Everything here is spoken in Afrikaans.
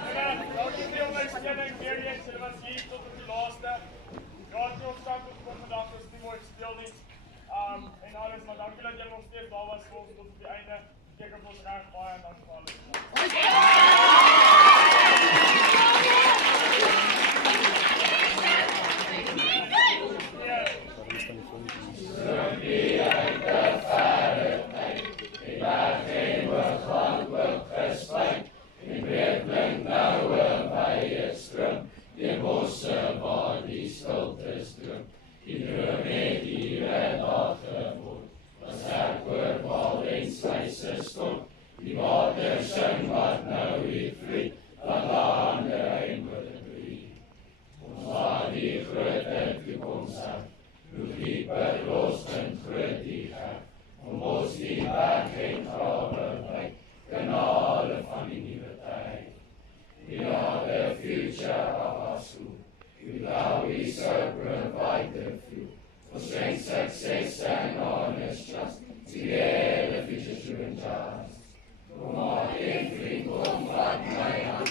Dankie vir die ondersteuning weer eens. Julle was hier tot op die laaste. Ja, het ons stand op kom vandag, was nie mooi gespeel nie. En alles, maar dankie dat julle nog steeds daar was vir ons tot op die einde. Kyk op ons reg baie en dankie vir alles. Kom maar, een vriend, kom vat my hand.